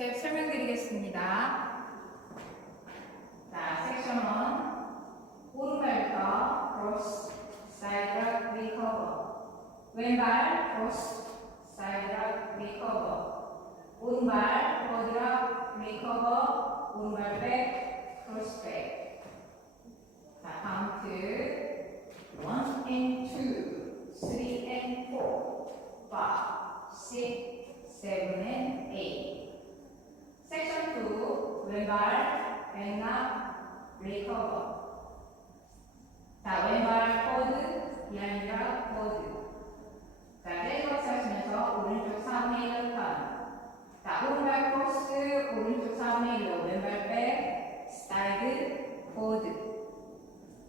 스텝 설명드리겠습니다. 자, 섹션 1. 오른발부터 크로스, 사이드 리커버. 왼발 크로스, 사이드 리커버. 오른발 포드랍 리커버. 오른발 백, 크로스 백. 자, 카운트 1 and 2, 3 and 4, 5, 6, 7 and 8. 섹션 2, 왼발 백납 리커버. 자, 왼발 포드, 비하인드 포드. 자, 레이버스 하시면서 오른쪽 4분의 1로 턴. 자, 오른발 크로스, 오른쪽 4분의 1로 왼발 백, 사이드 포드.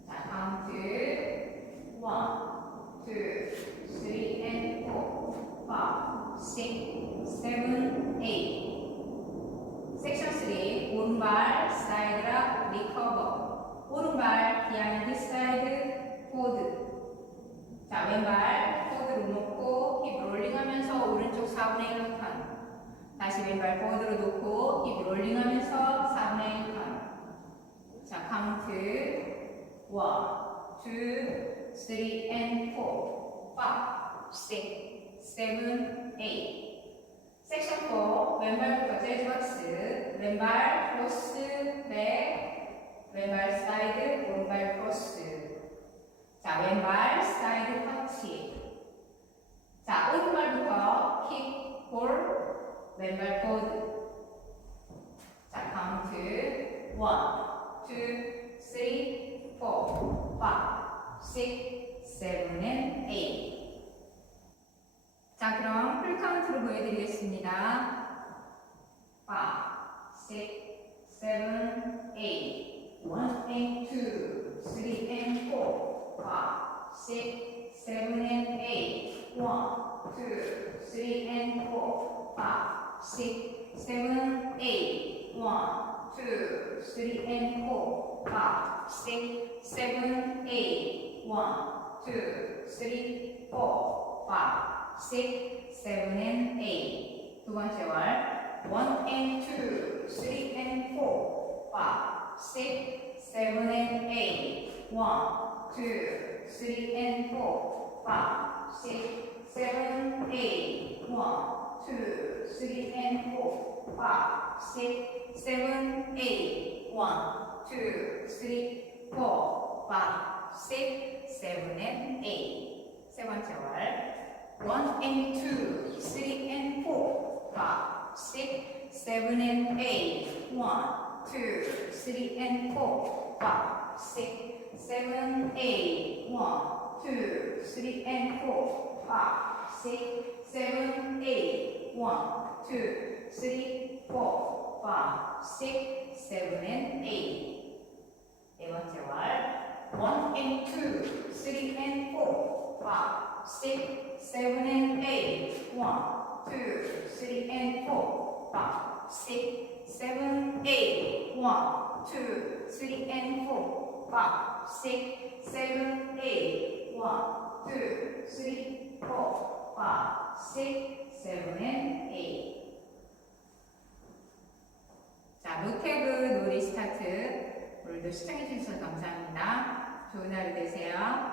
자, 카운트 1, 2, 3 and 4, 5, 6, 7, 8. 섹션 3, 오른발 사이드랍 리커버. 오른발 비하인드 사이드 포드. 자, 왼발 포드로 놓고 힙 롤링하면서 오른쪽 4분의 1로 턴. 다시 왼발 포드로 놓고 힙 롤링하면서 4분의 1 턴. 자, 카운트 1, 2, 3 and 4, 5, 6, 7, 8. 섹션 4, 왼발부터 재즈박스. 왼발 크로스 백, 왼발 사이드, 오른발 크로스. 자, 왼발 사이드 터치. 자, 오른발부터 킥, 볼, 왼발 포드. 자, 카운트 1, 2, 3, 4, 5, 6, 7, and 8. 자, 그럼 풀 카운트로 보여드리겠습니다. 5, 6, 7, 8. 1 and 2, 3 and 4, 5, 6, 7 and 8. 1, 2, 3 and 4, 5, 6, 7, 8. 1, 2, 3 and 4, 5, 6, 7, 8. 1, 2, 3, 4, 5, 6, 7, and 8. 두 번째 월 1 and 2, 3 and 4, 5, 6, 7, and 8. 1, 2, 3 and 4, 5, 6, 7, 8. 1, 2, 3 and 4, 5, 6, 7, 8. 1, 2, 3, 4, 5, 6, 7, and 8. 세 번째 월 1 and 2, 3 and 4, 5, 6, 7 and 8. 1, 2, 3 and 4, 5, 6, 7, 8. 1, 2, 3 and 4, 5, 6, 7, 8. 1, 2, 3, 4, 5, 6, 7, and 8. 네 번째 월 1 and 2, 3 and 4, 5, 6, 7 and 8. 1, 2, 3 and 4, 5, 6, 7, 8. 1, 2, 3 and 4, 5, 6, 7, 8. 1, 2, 3, 4, 5, 6, 7, and 8. 자, 노태그 놀이 스타트. 오늘도 시청해주셔서 감사합니다. 좋은 하루 되세요.